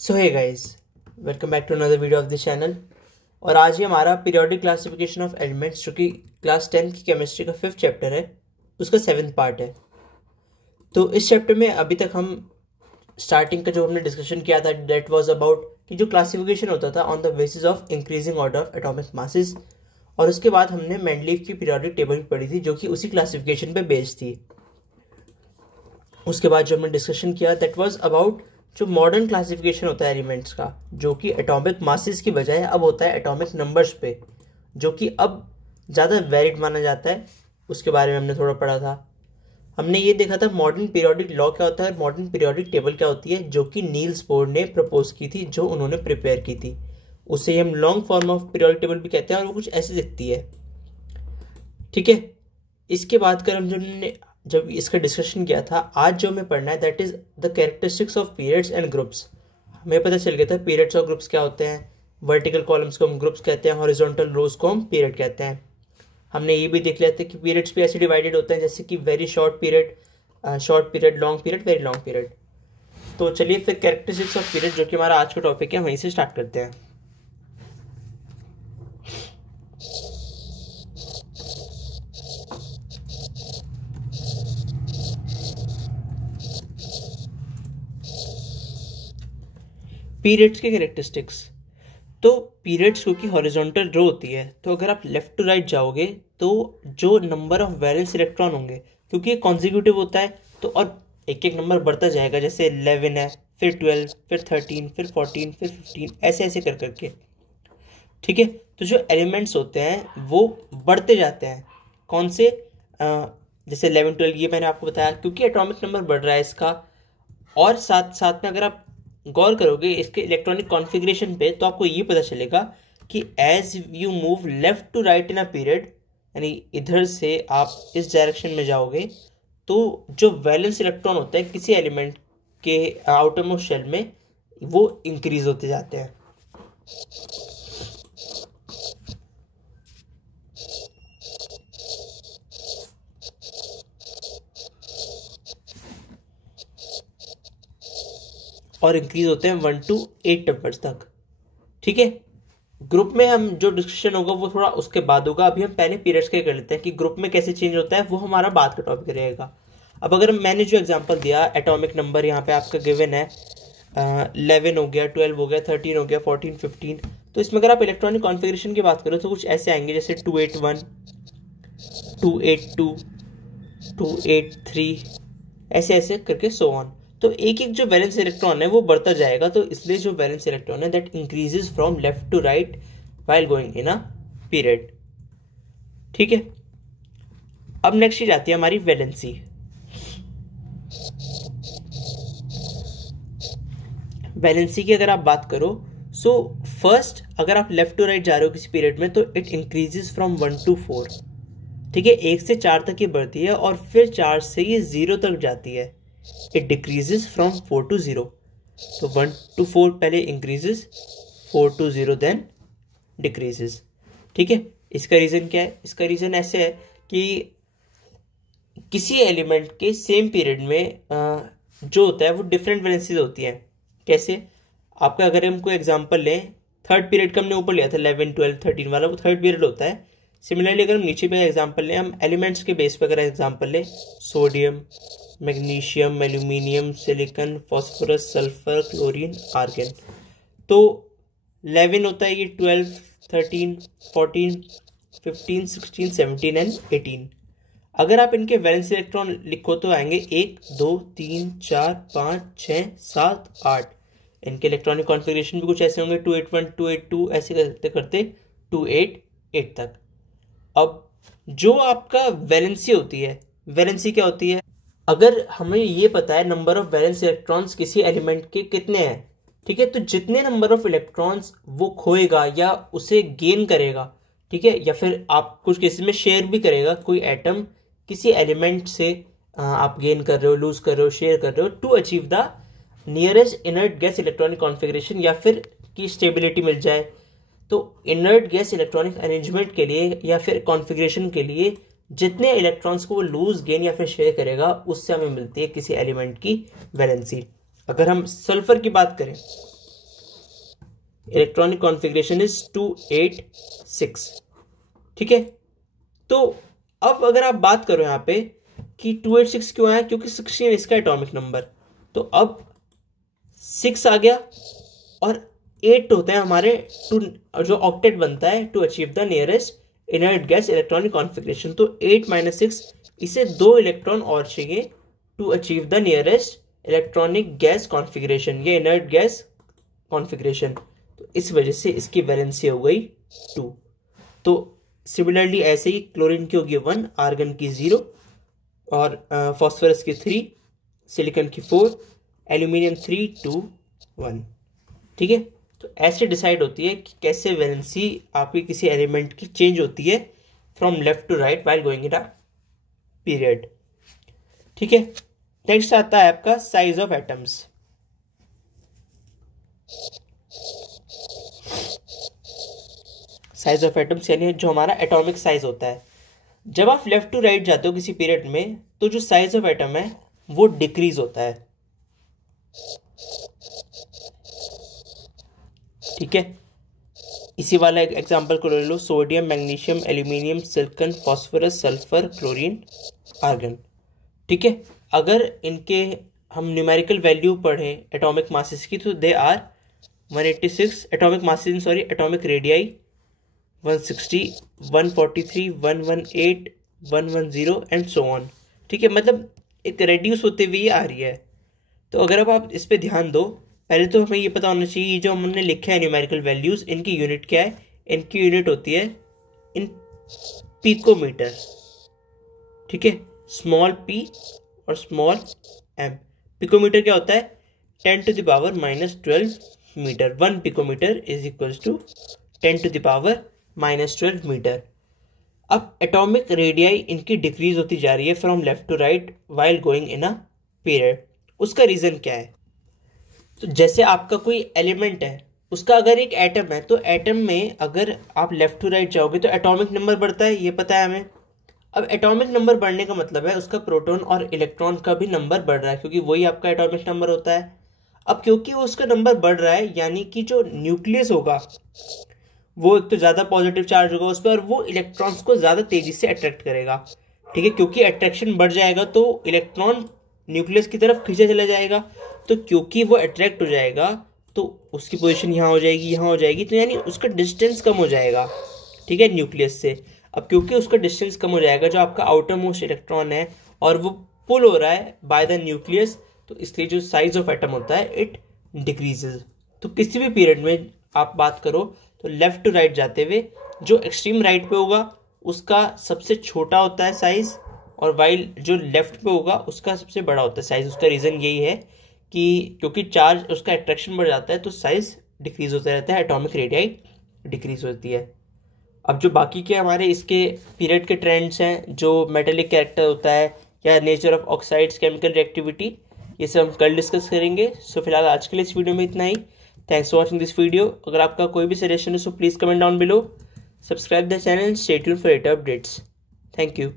So hey guys, welcome back to another video of this channel. और आज ही हमारा periodic classification of elements, जो कि क्लास 10 की केमिस्ट्री का 5th चैप्टर है, उसका 7th पार्ट है। तो इस चैप्टर में अभी तक हम स्टार्टिंग का जो हमने डिस्कशन किया था, दैट वाज अबाउट कि जो क्लासिफिकेशन होता था on the basis of increasing order of atomic masses. और उसके बाद हमने मेंडलीव की पीरियोडिक टेबल भी पढ़ी थी, जो कि उसी क्लासिफिकेशन पे बेस्ड थी। उसके बाद जो हमने डिस्कशन किया दैट वाज अबाउट जो मॉडर्न क्लासिफिकेशन होता है एलिमेंट्स का, जो कि एटॉमिक मासेस की बजाय अब होता है एटॉमिक नंबर्स पे, जो कि अब ज़्यादा वैलिड माना जाता है। उसके बारे में हमने थोड़ा पढ़ा था। हमने ये देखा था मॉडर्न पीरियोडिक लॉ क्या होता है, मॉडर्न पीरियोडिक टेबल क्या होती है, जो कि नील्स बोर ने प्रपोज की थी, जो उन्होंने प्रिपेयर की थी। उसे हम long form of periodic table भी कहते हैं, और वो कुछ ऐसे दिखती है। ठीक है, इसके बाद कर हम जब इसका डिस्कशन किया था, आज जो हमें पढ़ना है that is the characteristics of periods and groups. हमें पता चल गया था पीरियड्स और ग्रुप्स क्या होते हैं। वर्टिकल कॉलम्स को हम ग्रुप्स कहते हैं, हॉरिजॉन्टल रोज को हम पीरियड कहते हैं। हमने ये भी देख लिया था कि पीरियड्स भी ऐसे डिवाइडेड होते हैं, जैसे कि very short period, long period, very long period. तो चलिए फिर कैरेक्टरिस्टिक्स ऑफ पीरियड, जो कि हमारा आज का टॉपिक है, वहीं से स्टार्ट करते हैं। पीरियड्स के कैरेक्टरिस्टिक्स। तो पीरियड्स क्योंकि हॉरिजॉन्टल रो होती है, तो अगर आप लेफ्ट टू राइट जाओगे तो जो नंबर ऑफ वैलेंस इलेक्ट्रॉन होंगे, क्योंकि ये कॉन्जिक्यूटिव होता है, तो और एक एक नंबर बढ़ता जाएगा। जैसे 11 है, फिर 12, फिर 13, फिर 14, फिर 15, ऐसे ऐसे कर करके। ठीक है, तो जो एलिमेंट्स होते हैं वो बढ़ते जाते हैं। कौन से? जैसे 11, 12, ये मैंने आपको बताया क्योंकि एटॉमिक नंबर बढ़ रहा है इसका। और साथ साथ में अगर आप गौर करोगे इसके इलेक्ट्रॉनिक कॉन्फ़िगरेशन पे, तो आपको ये पता चलेगा कि as you move left to right in a period, यानी इधर से आप इस डायरेक्शन में जाओगे, तो जो वैलेंस इलेक्ट्रॉन होते हैं किसी एलिमेंट के आउटर मोस्ट शेल में, वो इंक्रीज होते जाते हैं। और इंक्रीज होते हैं 1 to 8 नंबर्स तक। ठीक है, ग्रुप में हम जो डिस्कशन होगा वो थोड़ा उसके बाद होगा। अभी हम पहले पीरियड्स के कर लेते हैं कि ग्रुप में कैसे चेंज होता है, वो हमारा बाद का टॉपिक रहेगा। अब अगर मैंने जो एग्जांपल दिया, एटॉमिक नंबर यहाँ पे आपका गिवन है, 11 हो गया, 12 हो गया, 13 हो गया, 14, 15। तो इसमें अगर आप इलेक्ट्रॉनिक कॉन्फ़िगरेशन की बात करो तो कुछ ऐसे आएंगे, जैसे 281, 282, 283, ऐसे ऐसे करके सो ऑन। तो एक एक जो वैलेंस इलेक्ट्रॉन है वो बढ़ता जाएगा, तो इसलिए जो वैलेंस इलेक्ट्रॉन है that increases from left to right while going in a period. ठीक है, अब नेक्स्ट चीज आती है हमारी वैलेंसी। वैलेंसी की अगर आप बात करो, सो फर्स्ट अगर आप लेफ्ट टू राइट जा रहे हो किसी पीरियड में, तो इट इंक्रीजेस फ्रॉम 1 to 4। ठीक है, 1 से 4 तक ये बढ़ती है, और फिर 4 से ये 0 तक जाती है। It decreases from 4 to 0। तो 1 to 4 पहले इंक्रीजेस, 4 to 0 देन डिक्रीजेस। ठीक है, इसका रीजन क्या है? इसका रीजन ऐसे है कि किसी एलिमेंट के सेम पीरियड में जो होता है वो डिफरेंट वैलेंसीज होती हैं। कैसे? आपका अगर हम कोई एग्जांपल लें, थर्ड पीरियड का हमने ऊपर लिया था 11, 12, 13 वाला, वो थर्ड पीरियड होता है। सिमिलरली अगर हम नीचे पे एग्जांपल लें, हम एलिमेंट्स के बेस पे अगर एग्जांपल लें, sodium, magnesium, aluminium, silicon, phosphorus, sulphur, chlorine, argon, तो 11 होता है ये 12, 13, 14, 15, 16, 17 एंड 18। अगर आप इनके वैलेंस इलेक्ट्रॉन लिखो तो आएंगे 1, 2, 3, 4, 5, 6, 7, 8। इनके इलेक्ट्रॉनिक कॉन्फ़िगरेशन भी कुछ ऐसे होंगे, 281, 282, ऐसे करते करते 288 तक। अब जो आपका वैलेंसी होती है, वैलेंसी क्या होती है? अगर हमें ये पता है नंबर ऑफ वैलेंस इलेक्ट्रॉन्स किसी एलिमेंट के कितने हैं, ठीक है, तो जितने नंबर ऑफ इलेक्ट्रॉन्स वो खोएगा या उसे गेन करेगा, ठीक है, या फिर आप कुछ केसेस में शेयर भी करेगा, कोई एटम किसी एलिमेंट से आप गेन कर रहे हो, लूज कर रहे हो, शेयर कर रहे हो, to achieve the nearest inert gas electronic configuration, या फिर की स्टेबिलिटी मिल जाए। तो इनर्ट गैस इलेक्ट्रॉनिक अरेंजमेंट के लिए या फिर कॉन्फ़िगरेशन के लिए जितने इलेक्ट्रॉन्स को वो लूज, गेन या फिर शेयर करेगा, उससे हमें मिलती है किसी एलिमेंट की वैलेंसी। अगर हम सल्फर की बात करें, इलेक्ट्रॉनिक कॉन्फ़िगरेशन इज 286। ठीक है, तो अब अगर आप बात करो यहाँ पे कि 286 क्यों आया, क्योंकि 16 इसका एटॉमिक नंबर, तो अब 6 आ गया और 8 होते हैं हमारे जो ऑक्टेट बनता है to achieve the nearest inert gas electronic configuration. तो 8 - 6, इसे 2 इलेक्ट्रॉन और चाहिए to achieve the nearest electronic gas configuration, ये इनर्ट गैस कॉन्फ़िगरेशन। तो इस वजह से इसकी वैलेंसी हो गई 2। तो सिमिलरली ऐसे ही क्लोरीन की होगी 1, आर्गन की 0 और फॉस्फोरस की 3, सिलिकॉन की 4, एल्यूमिनियम 3, 2, 1। ठीक है, तो ऐसे डिसाइड होती है कि कैसे वैलेंसी आपकी किसी एलिमेंट की चेंज होती है from left to right while going in a period. ठीक है, नेक्स्ट आता है आपका size of atoms. Size of atoms यानी जो हमारा एटॉमिक साइज होता है। जब आप लेफ्ट टू राइट जाते हो किसी पीरियड में तो जो साइज ऑफ एटम है वो डिक्रीज होता है। ठीक है, इसी वाला एक एग्जांपल को ले लो, sodium, magnesium, aluminium, silicon, phosphorus, sulphur, chlorine, argon. ठीक है, अगर इनके हम न्यूमेरिकल वैल्यू पढ़ें एटॉमिक मासेस की तो they are 186 atomic masses, sorry atomic radii 160, 143, 118, 110 and so on. ठीक है, मतलब एक रेड्यूस होते हुए आ रही है। तो अगर अब आप इस पे ध्यान दो, पहले तो हमें ये पता होना चाहिए जो हमने लिखा है न्यूमेरिकल वैल्यूज, इनकी यूनिट क्या है। इनकी यूनिट होती है इन पिकोमीटर। ठीक है, स्मॉल p और स्मॉल m। पिकोमीटर क्या होता है, 10 to the power -12 metre. 1 picometre is equal to 10 to the power -12 metre. अब एटॉमिक रेडियाई इनकी डिक्रीज होती जा रही है from left to right while going in a period. उसका रीजन क्या है, तो जैसे आपका कोई एलिमेंट है, उसका अगर एक एटम है तो एटम में अगर आप लेफ्ट टू राइट जाओगे तो एटॉमिक नंबर बढ़ता है, ये पता है हमें। अब एटॉमिक नंबर बढ़ने का मतलब है उसका प्रोटॉन और इलेक्ट्रॉन का भी नंबर बढ़ रहा है, क्योंकि वही आपका एटॉमिक नंबर होता है। अब क्योंकि वो उसका नंबर बढ़ रहा है, यानी कि जो न्यूक्लियस होगा वो एक तो ज़्यादा पॉजिटिव चार्ज होगा उस पर और वो इलेक्ट्रॉन्स को ज़्यादा तेज़ी से अट्रैक्ट करेगा। ठीक है, क्योंकि अट्रैक्शन बढ़ जाएगा तो इलेक्ट्रॉन न्यूक्लियस की तरफ खींचा चला जाएगा। तो क्योंकि वो अट्रैक्ट हो जाएगा तो उसकी पोजीशन यहाँ हो जाएगी, यहाँ हो जाएगी, तो यानी उसका डिस्टेंस कम हो जाएगा। ठीक है, न्यूक्लियस से। अब क्योंकि उसका डिस्टेंस कम हो जाएगा, जो आपका आउटर मोस्ट इलेक्ट्रॉन है और वो पुल हो रहा है बाय द न्यूक्लियस, तो इसलिए जो साइज ऑफ एटम होता है इट डिक्रीजेज। तो किसी भी पीरियड में आप बात करो तो लेफ्ट टू राइट जाते हुए जो एक्सट्रीम राइट पे होगा उसका सबसे छोटा होता है साइज, और वाइल जो लेफ्ट पे होगा उसका सबसे बड़ा होता है साइज। उसका रीज़न यही है कि क्योंकि चार्ज उसका अट्रैक्शन बढ़ जाता है तो साइज डिक्रीज होता रहता है, एटॉमिक रेडियाई डिक्रीज होती है। अब जो बाकी के हमारे इसके पीरियड के ट्रेंड्स हैं, जो मेटेलिक कैरेक्टर होता है या nature of oxides, chemical reactivity, ये सब हम कल डिस्कस करेंगे। सो फिलहाल आज के लिए इस वीडियो में इतना ही। Thanks for watching this video. अगर आपका कोई भी सजेशन है so please comment down below. Subscribe the channel, stay tuned for latest updates. Thank you.